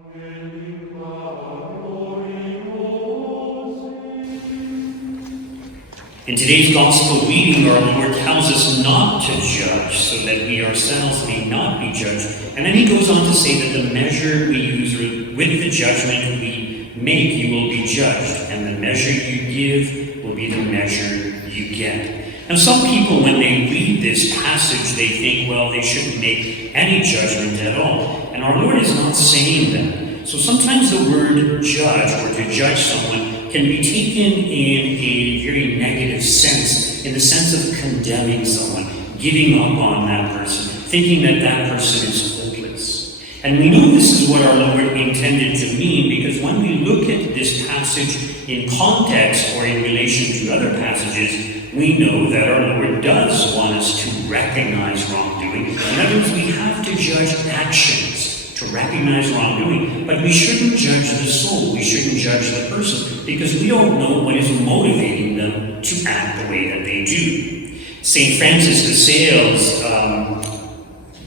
In today's gospel reading, our Lord tells us not to judge so that we ourselves may not be judged. And then he goes on to say that the measure we use with the judgment we make, you will be judged. And the measure you give will be the measure you get. And some people, when they read this passage, they think, well, they shouldn't make any judgment at all. And our Lord is not saying that. So sometimes the word judge, or to judge someone, can be taken in a very negative sense, in the sense of condemning someone, giving up on that person, thinking that that person is hopeless. And we know this is what our Lord intended to mean, because when we look at this passage in context or in relation to other passages, we know that our Lord does want us to recognize wrongdoing. In other words, we have to judge actions, to recognize wrongdoing, but we shouldn't judge the soul, we shouldn't judge the person, because we don't know what is motivating them to act the way that they do. St. Francis de Sales,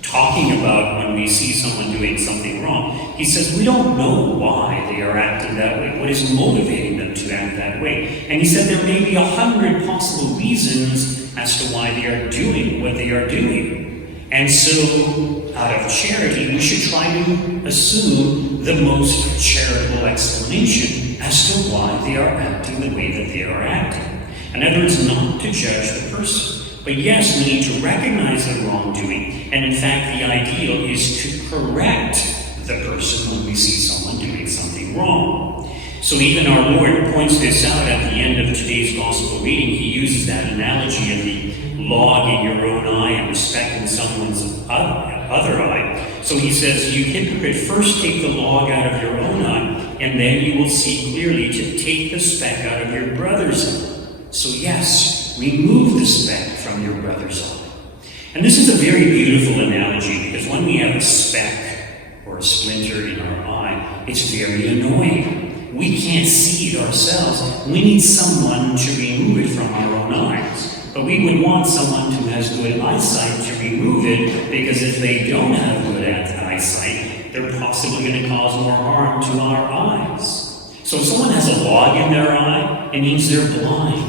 talking about when we see someone doing something wrong, he says we don't know why they are acting that way, what is motivating them to act that way. And he said there may be 100 possible reasons as to why they are doing what they are doing. And so, out of charity, we should try to assume the most charitable explanation as to why they are acting the way that they are acting. In other words, not to judge the person. But yes, we need to recognize the wrongdoing, and in fact, the ideal is to correct the person when we see someone doing something wrong. So even our Lord points this out at the end of today's gospel reading. He uses that analogy of the log in your own eye and the speck in someone's other eye. So he says, you hypocrite, first take the log out of your own eye, and then you will see clearly to take the speck out of your brother's eye. So yes, remove the speck from your brother's eye. And this is a very beautiful analogy, because when we have a speck or a splinter in our eye, it's very annoying. We can't see it ourselves. We need someone to remove it from our own eyes. But we would want someone who has good eyesight to remove it, because if they don't have good eyesight, they're possibly going to cause more harm to our eyes. So if someone has a log in their eye, it means they're blind.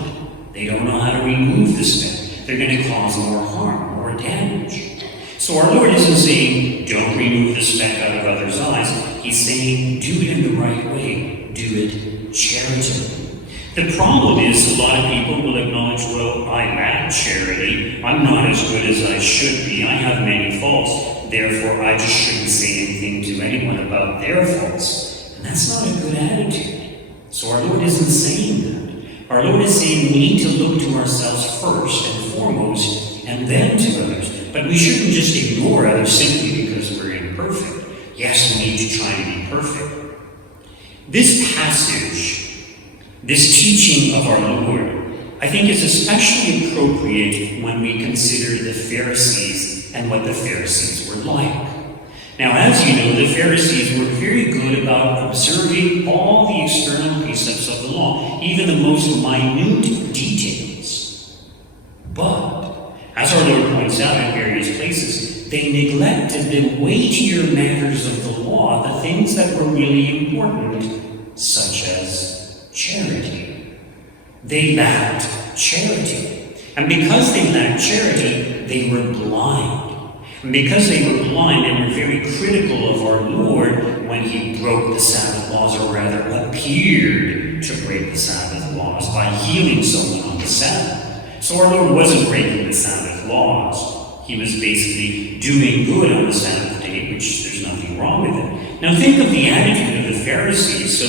They don't know how to remove the speck. They're going to cause more harm, more damage. So our Lord isn't saying, don't remove the speck out of others' eyes. He's saying, do it in the right way. Do it charitably. The problem is, a lot of people will acknowledge, well, I lack charity. I'm not as good as I should be. I have many faults. Therefore, I just shouldn't say anything to anyone about their faults. And that's not a good attitude. So our Lord isn't saying that. Our Lord is saying we need to look to ourselves first and foremost, and then to others. But we shouldn't just ignore others simply because we're imperfect. Yes, we need to try to be perfect. This passage, this teaching of our Lord, I think is especially appropriate when we consider the Pharisees and what the Pharisees were like. Now, as you know, the Pharisees were very good about observing all the external precepts of the law, even the most minute details. But, as our Lord points out in various places, they neglected the weightier matters of the law, the things that were really important, such as charity. They lacked charity. And because they lacked charity, they were blind. And because they were blind and were very critical of our Lord when he broke the Sabbath laws, or rather appeared to break the Sabbath laws by healing someone on the Sabbath. So our Lord wasn't breaking the Sabbath laws. He was basically doing good on the Sabbath day, which there's nothing wrong with it. Now think of the attitude of the Pharisees. So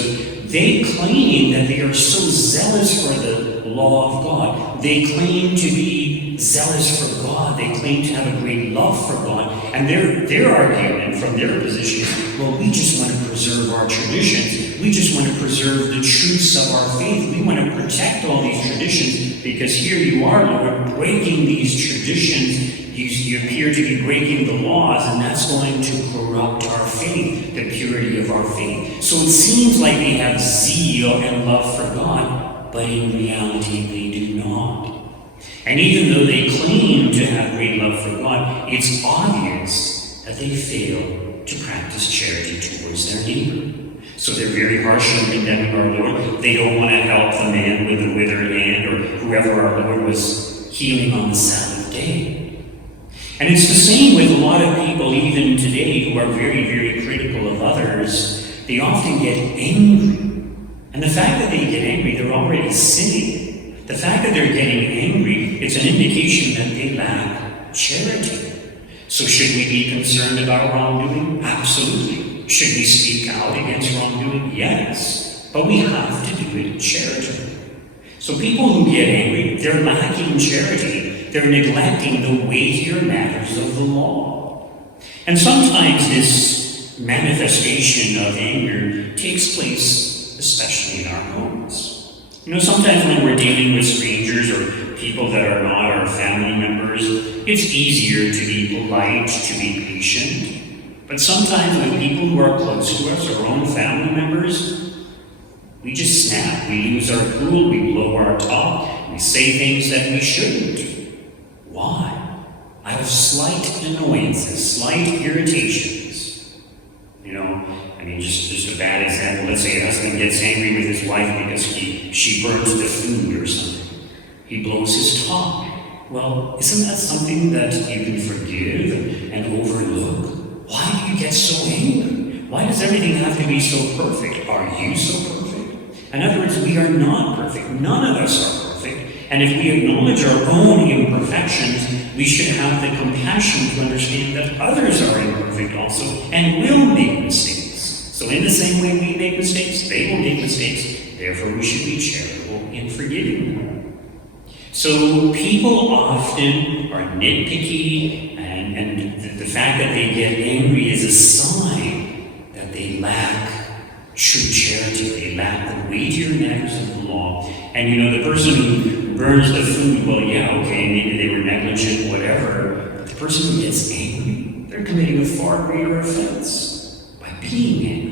they claim that they are so zealous for the law of God. They claim to be zealous for God. They claim to have a great love for God. And their argument from their position is, well, we just want to preserve our traditions. We just want to preserve the truths of our faith. We want to protect all these traditions, because here you are, Lord, breaking these traditions. You appear to be breaking the laws, and that's going to corrupt our faith, the purity of our faith. So it seems like they have zeal and love for God, but in reality they do not. And even though they claim to have great love for God, it's obvious that they fail to practice charity towards their neighbor. So they're very harsh in condemning our Lord. They don't want to help the man with the withered hand or whoever our Lord was healing on the Sabbath day. And it's the same with a lot of people even today who are very, very critical of others. They often get angry. And the fact that they get angry, they're already sinning. The fact that they're getting angry, it's an indication that they lack charity. So should we be concerned about wrongdoing? Absolutely. Should we speak out against wrongdoing? Yes. But we have to do it charitably. So people who get angry, they're lacking charity. They're neglecting the weightier matters of the law. And sometimes this manifestation of anger takes place, especially in our homes. Sometimes when we're dealing with strangers or people that are not our family members, it's easier to be polite, to be patient. But sometimes with people who are close to us, our own family members, we just snap. We lose our cool, we blow our top, we say things that we shouldn't. Why? Out of slight annoyances, slight irritations. Just a bad example. Let's say a husband gets angry with his wife because she burns the food or something. He blows his top. Well, isn't that something that you can forgive and overlook? Why do you get so angry? Why does everything have to be so perfect? Are you so perfect? In other words, we are not perfect. None of us are perfect. And if we acknowledge our own imperfections, we should have the compassion to understand that others are imperfect also and will make mistakes. So in the same way we make mistakes, they will make mistakes. Therefore, we should be charitable in forgiving them. So people often are nitpicky, and the fact that they get angry is a sign that they lack true charity. They lack the weightier matters of the law. And the person who burns the food, well, yeah, okay, maybe they were negligent, whatever. But the person who gets angry, they're committing a far greater offense by being angry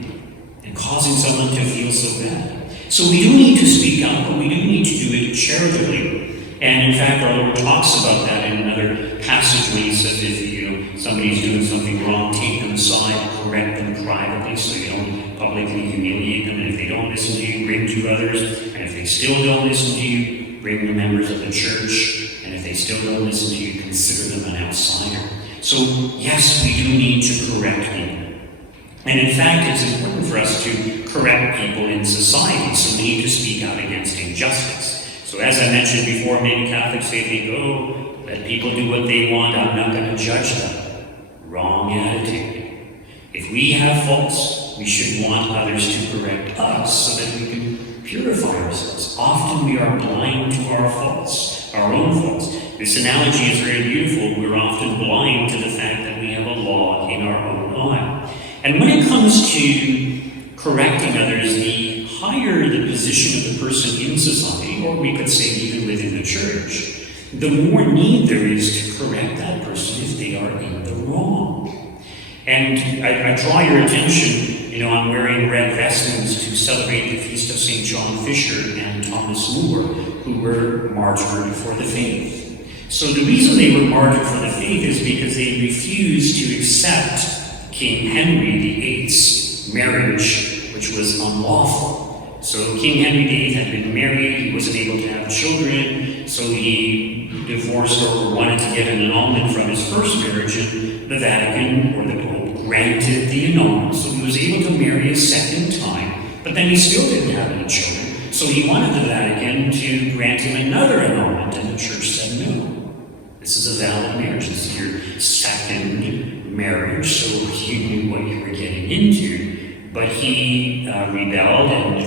and causing someone to feel so bad. So we do need to speak out, but we do need to do it charitably. And in fact, our Lord talks about that in another passage when he says if somebody's doing something wrong, take them aside, correct them privately so you don't publicly humiliate them. And if they don't listen to you, bring to others. And if they still don't listen to you, bring the members of the church. And if they still don't listen to you, consider them an outsider. So yes, we do need to correct people. And in fact, it's important for us to correct people in society, so we need to speak out against injustice. So as I mentioned before, many Catholics say, let people do what they want, I'm not going to judge them. Wrong attitude. If we have faults, we should want others to correct us so that we can purify ourselves. Often we are blind to our faults, our own faults. This analogy is very beautiful. We're often blind to the fact that we have a log in our own eye. And when it comes to correcting others, the higher the position of the person in society, or we could say even within the church, the more need there is to correct that person if they are in the wrong. And I draw your attention, on wearing red vestments to celebrate the feast of St. John Fisher and Thomas More, who were martyred for the faith. So the reason they were martyred for the faith is because they refused to accept King Henry VIII's marriage, which was unlawful. So King Henry VIII had been married, he wasn't able to have children, so he divorced or wanted to get an annulment from his first marriage, and the Vatican, or the Pope, granted the annulment. So he was able to marry a second time, but then he still didn't have any children. So he wanted the Vatican to grant him another annulment, and the church said no. This is a valid marriage. This is your second marriage, so you knew what you were getting into. But he rebelled and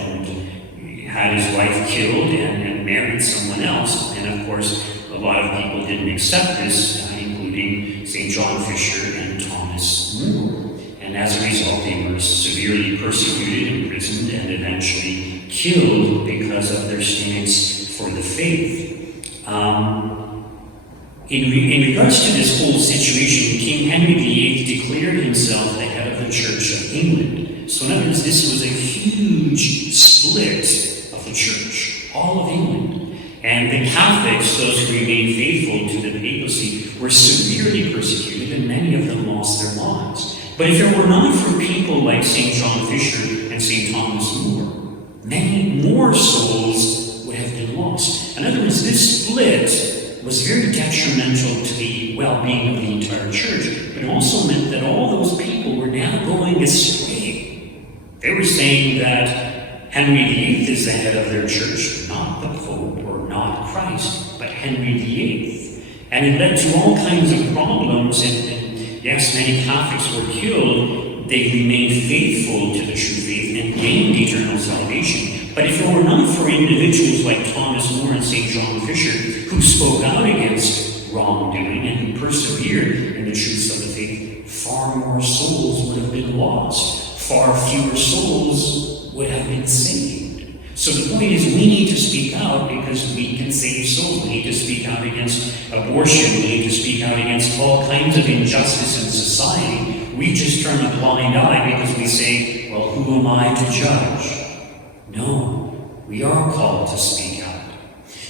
had his wife killed and married someone else. And of course, a lot of people didn't accept this, including St. John Fisher and Thomas More. And as a result, they were severely persecuted, imprisoned, and eventually killed because of their stance for the faith. In regards to this whole situation, King Henry VIII declared himself the head of the Church of England. So in other words, this was a huge split of the Church, all of England. And the Catholics, those who remained faithful to the papacy, were severely persecuted, and many of them lost their lives. But if it were not for people like St. John Fisher and St. Thomas More, many more souls would have been lost. In other words, this split was very detrimental to the well-being of the entire church, but it also meant that all those people were now going astray. They were saying that Henry VIII is the head of their church, not the Pope or not Christ, but Henry VIII. And it led to all kinds of problems, and yes, many Catholics were killed. They remained faithful to the true faith and gained eternal salvation. But if it were not for individuals like Thomas More and St. John Fisher, who spoke out against wrongdoing and who persevered in the truths of the faith, far more souls would have been lost. Far fewer souls would have been saved. So the point is, we need to speak out because we can save souls. We need to speak out against abortion. We need to speak out against all kinds of injustice in society. We just turn a blind eye because we say, well, who am I to judge? No, we are called to speak out.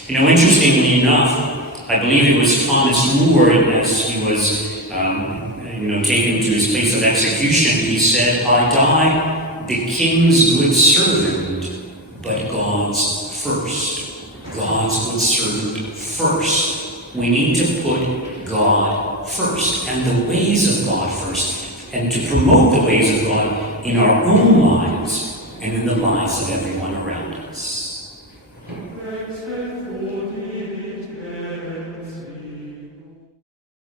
You know, interestingly enough, I believe it was Thomas More, as he was taken to his place of execution, he said, I die the king's good servant, but God's first. God's good servant first. We need to put God first and the ways of God first, and to promote the ways of God in our own lives and in the lives of everyone around us.